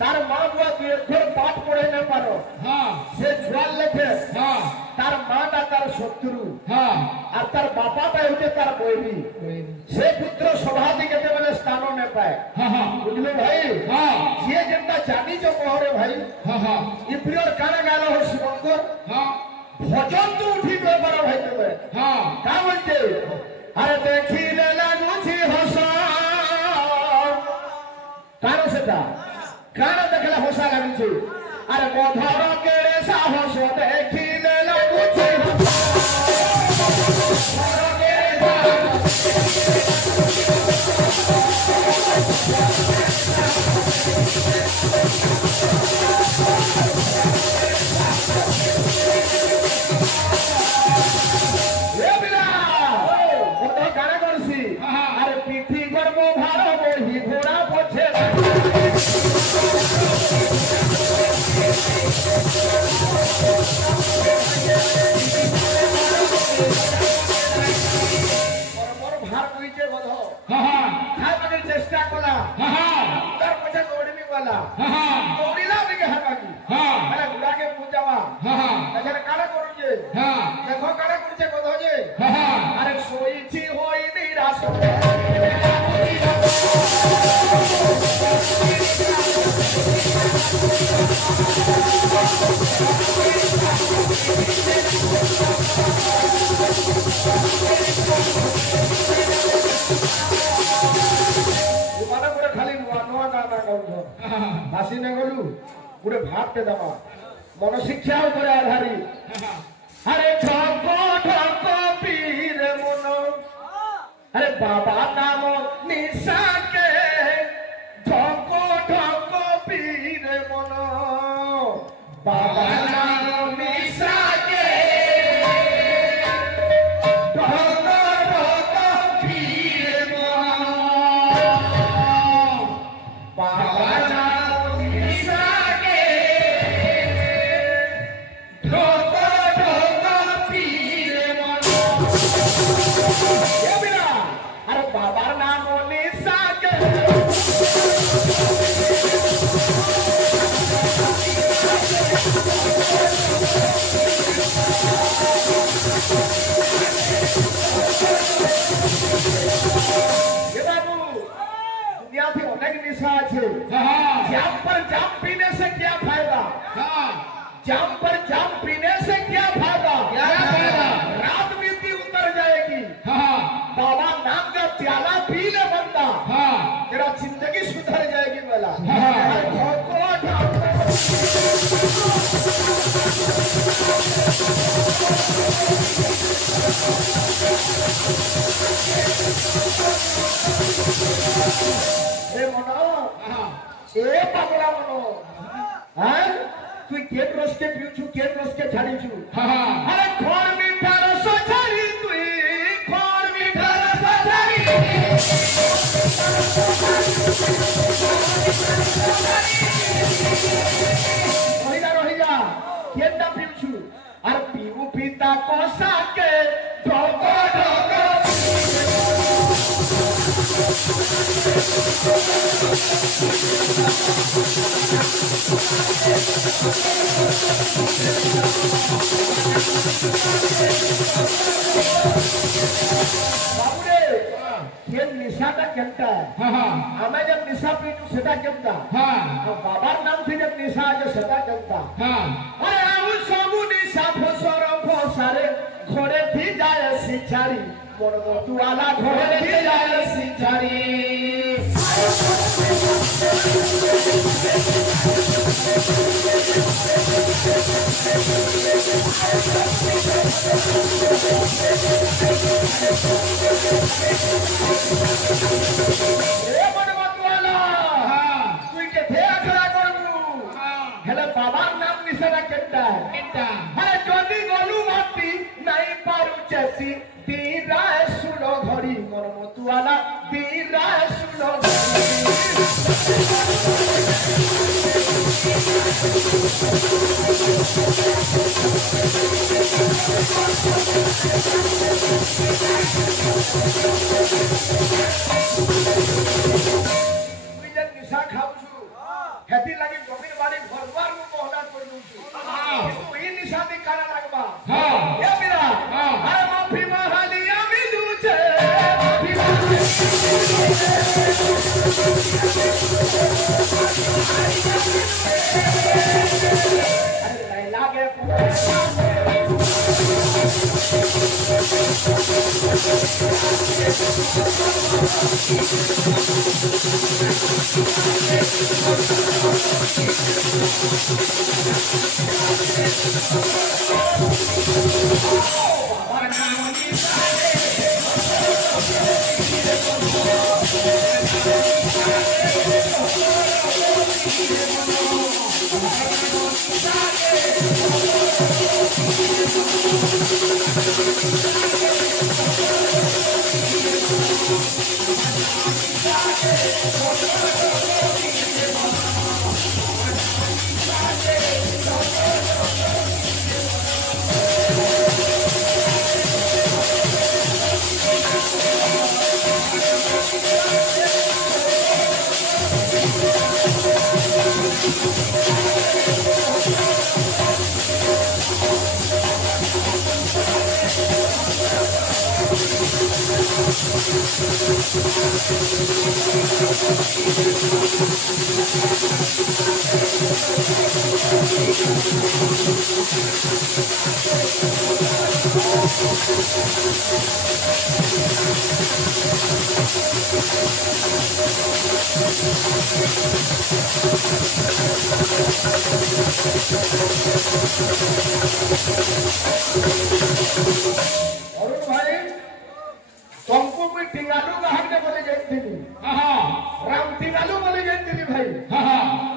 तार माँ बुआ दुई अक्षर पाठ पढ़े न पारो से जुआल लेखे तार माँ ना तार शत्रु और तार बापा पे होते तार बैरी से पुत्र सभा दिखे बेले स्थान न पाए बुझलो भाई ये जनता जानी जो कहरे भाई ये प्रियर गाना गालो हो शिवंकर भजन तो उठी गए बड़ा भाई तुम्हें क्या बोलते अरे देखी ले लागू छी हसा कारो से था गाना देखला होसा लागू छी अरे गोधर के रे साहस देखी ले लागू छी ये बिना वो तो गाना करसी अरे पीठी गर्म भारो बोही घोड़ा पछे चेष्टा कला तार पछे दौड़बी वाला दौड़िला बिके हरबाकी माने गुडा के पूजावा एखाने काला करू जे देखो काला करछे कदो जे अरे सोईची होई निराश खाली नुआ गाना गाउछ भाषी ने गलु गुटे भात के दमा मन शिक्षा ऊपर आधारित अरे ठको ठको पीर मन अरे बाबा नाम निशा के ठको ठको पीर मन बाबा नाम निशा के जाम पर जाम पीने से क्या फायदा जाम पर जाम पीने से क्या फायदा रात बीती उतर जाएगी बाबा नाम का प्याला पी ले बंदा तेरा जिंदगी सुधर जाएगी बोला ए पागला मनो हां तू केट रस के पिउछु केट रस के छाड़ी छु अरे खोर मीठा रस छाड़ी तू खोर मीठा रस छाड़ी रही जा केटा पिउछु अरे पीऊ पीता कोसा के ढोको ढोको ये निशाटा केमता हमें जब निशा पीटू सेटा केमता बाबार नाम थी जब निशा आज सेटा केमता अरे आउ सबु निशा फसर फसारे घरे थी जाए सिछारी मोर मोटू वाला घरे थी जाए सिछारी बाबार नाम निशाना केटा अरे जदी गलु माटी नहीं पारू चेसी दीरा सुनो घड़ी मोर मोतुआला दीरा अरुण भाई तुमको मैं टिंगालू बाहर बोले जाती राम टिंगालू बोले जाती भाई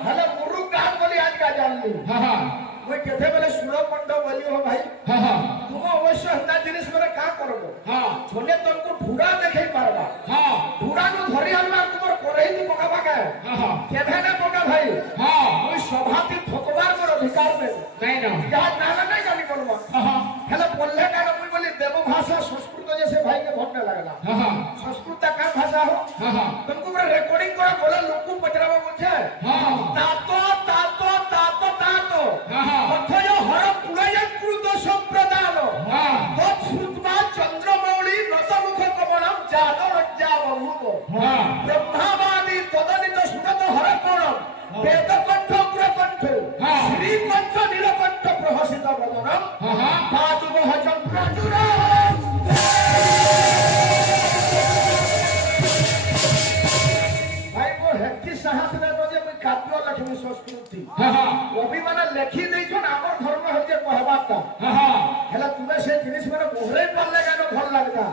हेलो मुरुग कहा बोली आज का जान ली मैं कहते बोले सुनो पंडो बोली हो भाई तुम अवश्य हंता जिनिस मेरे का करोगे छोने तुमको ढूंढा देखे पारबा ढूंढा नु धरी हल्ला तुमर कोरही दी पका पका केभे ना पका भाई कोई सभाती ठोकबार मोर अधिकार नहीं ना जहां नाला नहीं गाली करबा हेलो बोलले ना मुई बोली देव भाषा संस्कृत जैसे भाई के भोट न लगला संस्कृत का भाषा हो तुमको पूरा रिकॉर्डिंग करा बोला लोग को पचरावा बोलछे तातो तातो तातो तातो অথয় হর পুরয়কৃত সম্প্রদান তৎশ্রুত্বা চন্দ্রমৌলি নতমুখ কমলম জাদরজ্জা বহুব ব্রহ্মাবাদী তদনিত সুনত হর কোণম বেদকণ্ঠ পুরকণ্ঠ শ্রীকণ্ঠ নীলকণ্ঠ প্রহসিত বদনম পাদুবহ চন্দ্রচূড় ভাই মো হেতি সাহস রে যে মই কাব্য লক্ষ্মী সংস্কৃতি অভিমান লেখি দেইছন আমার ধর্ম হচ্ছে কহবাটা হেলা তুমি সেই জিনিস মানে বহরে পারলে কেন ভাল লাগতা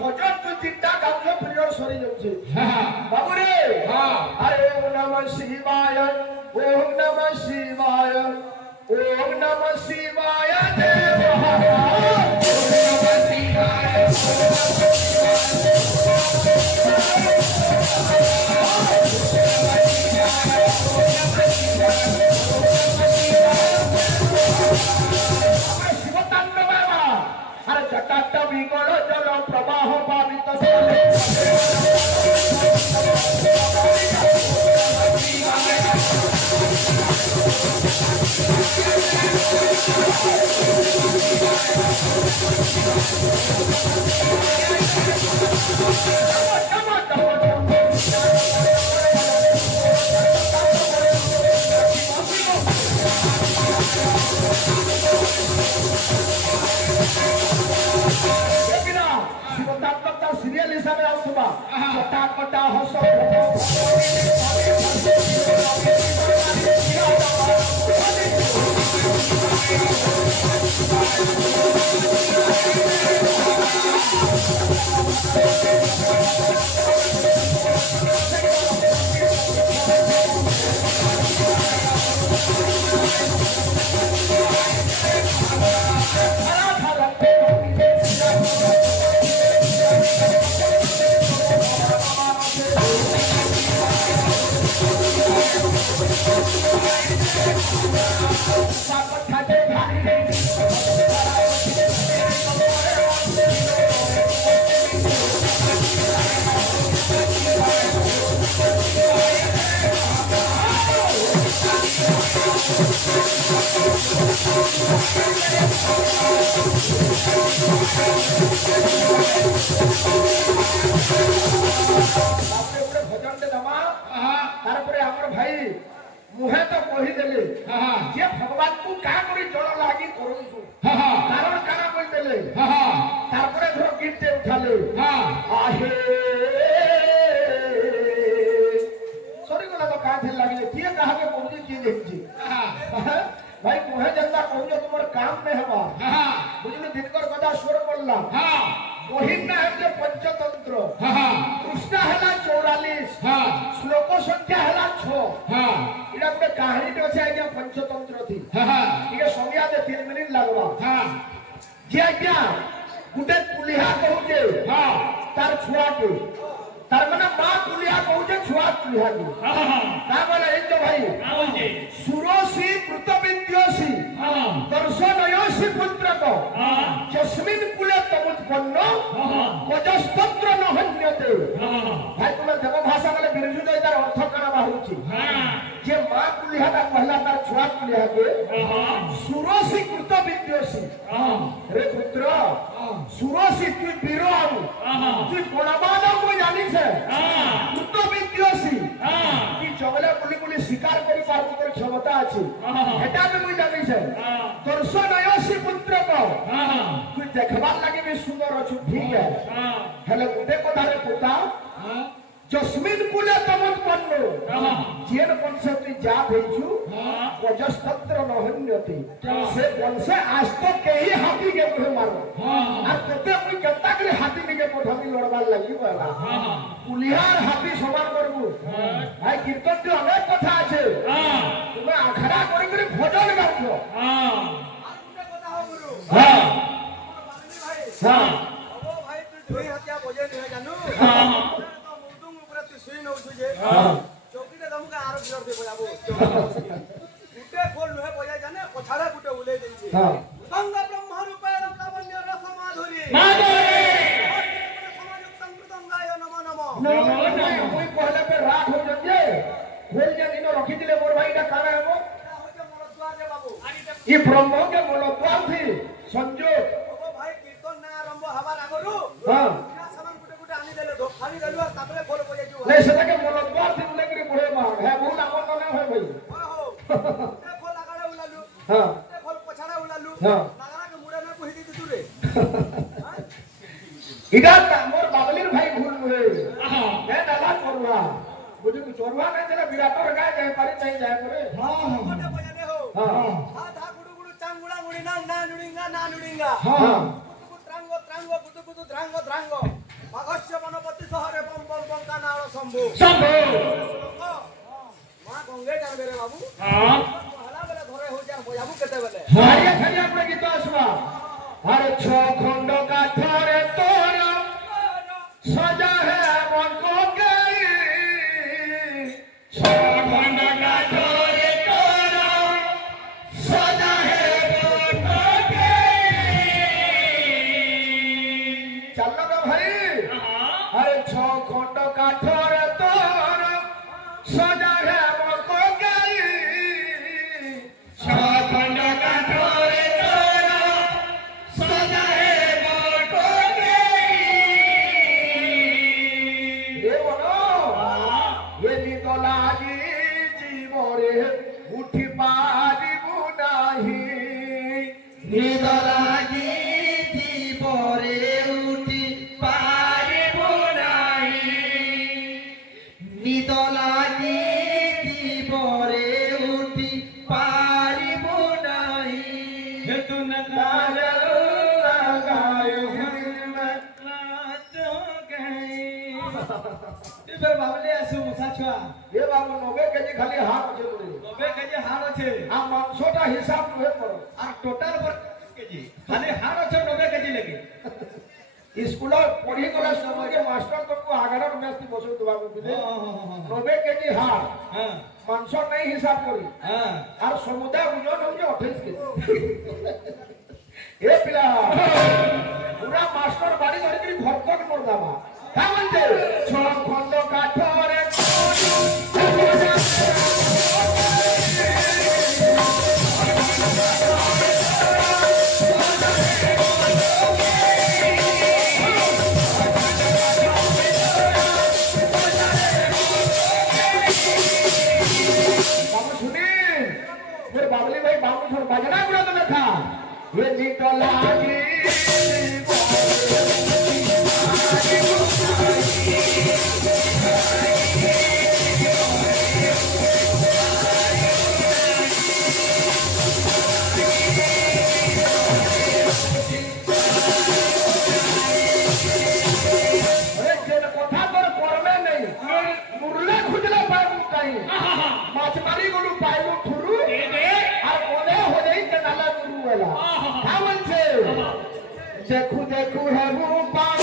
ভজন তুই চিন্তা গাউছ প্রিয় সরি যাচ্ছে বাবু রে আরে ওম নমঃ শিবায় ওম নমঃ শিবায় ওম নমঃ শিবায় দেব ওম নমঃ শিবায় जटाट विगल जल प्रवाह पावित सीरियल हिसाब आउथबा कटा कटा हस मुहे तो कही देले जे भगवान को का करी जल लागी करु कारण काना कहि देले तारपरे धर गिरते उठाले आ हे काम में हवा बुझलु दिनकर कथा सोर पड़ला बहिन ना है जे पंचतंत्र कृष्ण हला 44 श्लोक संख्या हला 6 इडा गुटे कहानी तो छै आज्ञा पंचतंत्र थी ठीक है समया दे 3 मिनिट लागबा जे आज्ञा गुटे कुलिहा कहू जे तार छुआ के तार माने मां कुलिहा कहू जे छुआ कुलिहा के का बोले इन तो भाई सुरोसी कृतविद्योसी दर्शनयोसी पुत्रक जस्मिन कुले तमुत्पन्न कजस्तत्र न हन्यते भाई तुम देव भाषा बोले बिरजु दई तार अर्थ कना बाहुची जे मां कुलिहा का पहला तार छुआ कुलिहा के सुरोसी कृतविद्योसी रे पुत्र सुरोसी तू बीरो आउ तू कोणाबाद को जानी छे कृतविद्योसी की जगले बुली बुली शिकार करी पारबो कर क्षमता अछि हेटा भी मुई जानी छे दर्शनयोसी पुत्र को तू देखबार लागि भी सुंदर अछि ठीक है हेले गुटे कथा रे पुता जस्मिन कुले तमुत्पन्न जेन वंशे तू जात हेछु कजस्तत्र न हन्यति से वंशे आज तो केही हाथी के मुहे मारो आ तते मुई केता करे हाथी के पठामी लड़बार लागि बाला कुलिहार हाथी समान करबू भाई कीर्तन जो अनेक कथा আছে তুমি আখড়া করি করে ভজন গাছো আর গুটে কথা हो गुरु हां भाई हां ओ भाई तू দুই হাতিয়া বজে নিয়ে জানো चौकी दमका आरो बिर दे बजाबो गुटे खोल लहे बजाय जाने पछाड़ा गुटे उले देछि गंग ब्रह्म रूपे लावण्य रस माधुरी समाज संकृतंगाय नमो नमो कोई पहले पे रात हो जजे खोल जे दिनो रखी दिले मोर भाईटा काना हेबो हो जे मोर द्वार रे बाबू ई ब्रह्म के मोर द्वार थी संजोग ओ भाई कीर्तन ना आरंभ हवा लागरू हां खाली गलुआ तापरे खोल बजे जो नहीं सदा के मोलद्वार से बोले कि बड़े मार है वो नाम न है भाई हो ते खोल लगाड़े उलालू हां ते खोल पछाड़ा उलालू लगाड़ा के मुड़े में कोही दी तू रे इडा मोर बाबलीर भाई भूल मुहे मैं डाला चोरवा बुझु चोरवा नहीं चला विराटर गाय जाए पारी नहीं जाए करे हां कोटे बजाने हो हां धा गुडु गुडु चांगुड़ा गुडी ना नुडिंगा हां त्रांगो त्रांगो गुदु गुदु ध्रांगो ध्रांगो भगस्य वनपति सहरे बम बम बंका नाळ शंभु मां गंगे जान बेरे बाबू हां हला बेले घरे हो जान बजाबू केते बेले हारिया खाली अपने गीत आसबा अरे छ खंड काठरे तोरा सजा है बंको गई छ खंड काठरे तोरा सजा है बंको गई चलो रे भाई अरे छ खंड काठरे तोर सजा है बंको गई छ खंड काठरे तोर सजा है बंको गई ए बनो ये नितो लागी जीवरे उठी पारिबु नाही नितो लागी जीवरे उठी पारिबु नाही नितो लागी जीवरे उठी पारिबु नाही हेतु न काजल लगायो दिल में नाच गई इधर बाबले आसु मुसा छुआ ए बाबू 90 केजी खाली हार আছে তোরে 90 केजी हार আছে आ मांसोटा हिसाब नुहे पर आ टोटल पर केजी खाली हार আছে 90 केजी लेके स्कूल पढ़ी गला समय के मास्टर तो को आगरा में आस्ती बसो दबा को दिले 90 केजी हार हां मांसो नहीं हिसाब करी हां और समुदाय ओजन हो 28 केजी ए पिला पूरा मास्टर बाड़ी धरि करी भरकट कर दाबा का मनते छ खंड काठरे बाबली भाई बाबू छोड़ बजना गुड़ा तो था ये निकल लागी মাছ মারি গলু পাইলু ঠুরু আর মনে হলে নালা গুরু বলা কা বলছে দেখু দেখু হেবু পাউ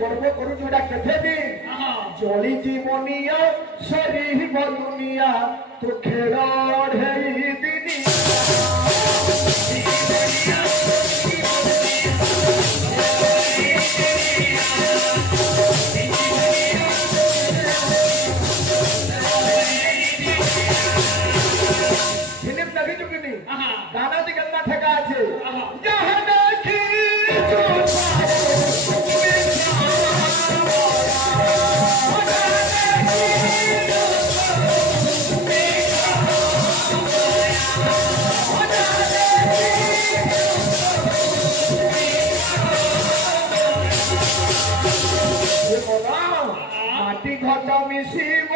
গর্ব করু যেটা কেথে দিন জলি জীবনিয়া সরি বলুনিয়া তো খেড় হেই দিনি ফিল্ম দেখি চুকিনি গানা দি গন্না ঠেকা আছে যাহা দেখি মাটি ঘট মিশিব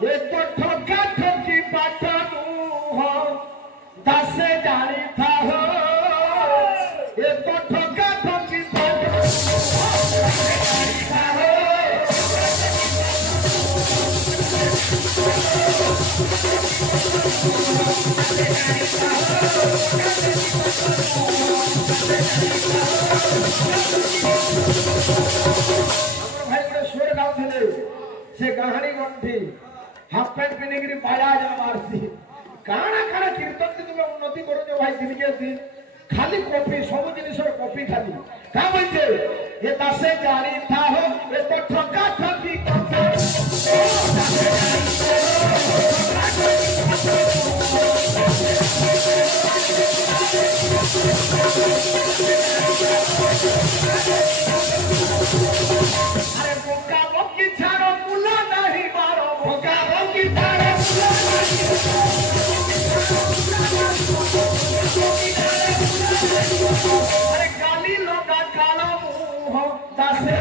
ये तो ठोका ठोकी पाठनु हो दासे जानी था हो ये तो ठोका ठोकी पाठनु जानी था हो भाई बड़े शोर गाँव थे से कहानी कौन थी हाफ पैंट पहने की बाया जा मारती काना काना कीर्तन से तुम्हें उन्नति करो जो भाई दिन के दिन खाली कॉफी सब जिनिस कॉफी खाली का बोलते ये दासे जानी था हो ये तो ठगा ठगी अरे बोका बोकी छाड़ो मुला नहीं मारो बोका बोकी छाड़ो मुला नहीं अरे गाली लोगा काला मुंह दासे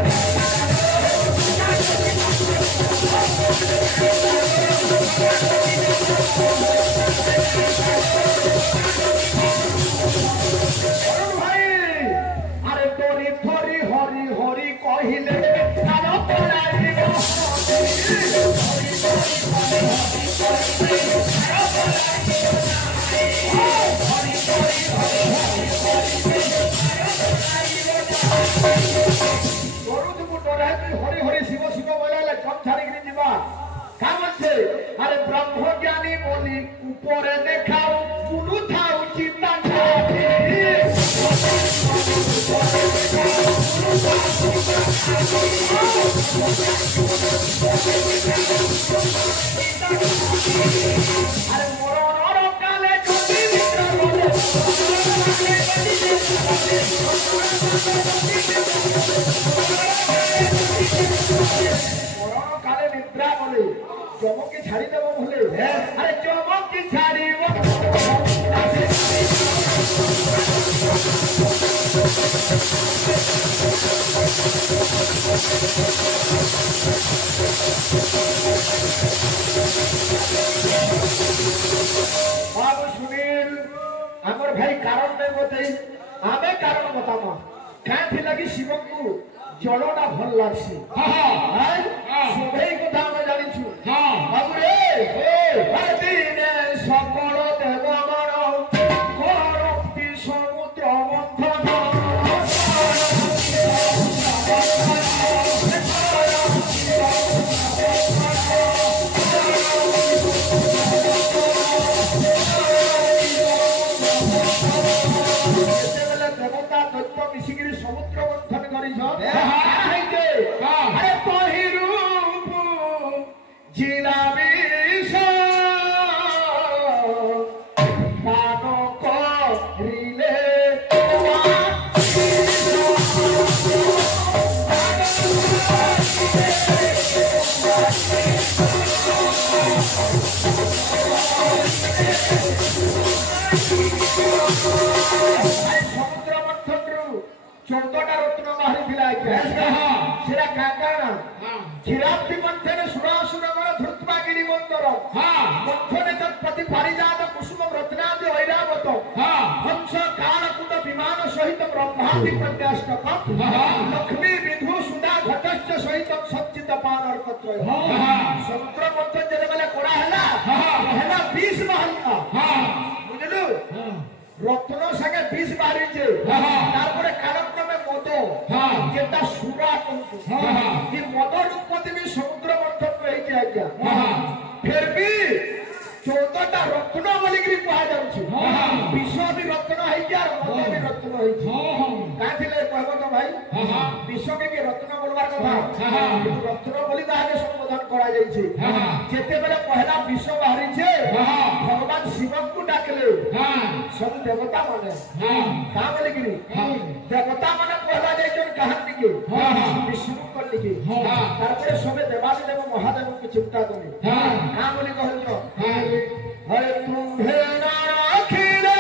भाई अरे तोरी थोरी हरी हरी कहिले कालो पराई हरी हरी शिव शिव बोले कम छाड़ी जीवा का बोलছে अरे ब्रह्म ज्ञानी बोली ऊपरे देखाओ गुरु थाउ चिंता अरे मोर काले चोटी मित्र बोले काले निद्रा बोले चमक की छाड़ी देव बोले अरे चमक की छाड़ी बाबू सुनील आमर भाई कारण नहीं बताई आमे कारण बतामा क्या थी लगी शिव को जलटा भल लागसी सबै कथा हम जानी छु बाबू रे दिने सकल देवगण करती समुद्र मंथन देवता दैत्य मिशिकी समुद्र मंथन करी अरे पहिरूप जिला विष पान करिले समुद्र मंथन 14टा रत्न बाहरी सेरा काकाना क्षीराब्धि मंथने सुरासुरगण धृत्वागिरी बंदर मंथने तत्पति पारिजात कुसुम रत्नादि ऐरावत हंस कालकूट विमान सहित ब्रह्मादि प्रत्याष्टक लक्ष्मी विधु सुधा घटश्च सहित सच्चित पानर्कत्रय समुद्र मंथन जने बेले कोड़ा हैला 20 महल का बुझलु रत्न संगे 20 बाहरी जे तारपरे कालक्रमे मद जेटा सुरा कहू कि मद उत्पत्ति भी समुद्र मंथन रही आज्ञा फिर भी 14टा रत्न बोली कह जाउछि विष भी रत्न है यार मद भी रत्न है का थिले कहबो तो भाई विष के रत्न बोलबार कथा रत्न बोली ताके संबोधन करा जाइछि जेते बेले पहला विष बाहरी छे भगवान शिव को डाकले सब देवता माने का बोली कि देवता माने पहला जाय जोन कहानी के विष्णु करनी के तारपरे सबे देवादी देव महादेव को चिंता करी का बोली कहलो हरे तुम्हे ना राखिले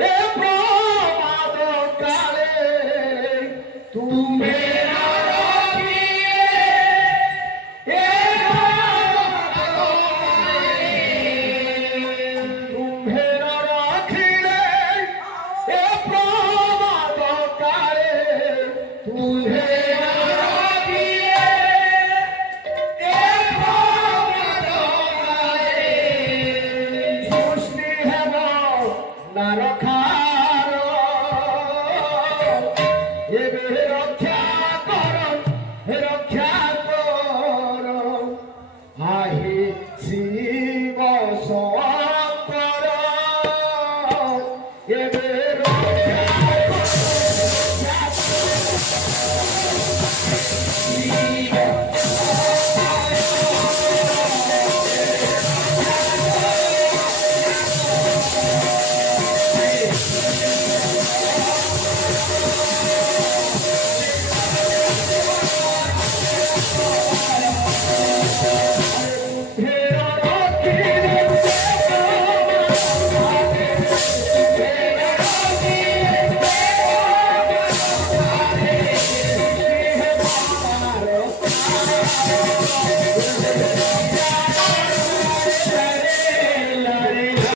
हे प्रमाद काले तुम्हे ना राखिले हे प्रमाद হে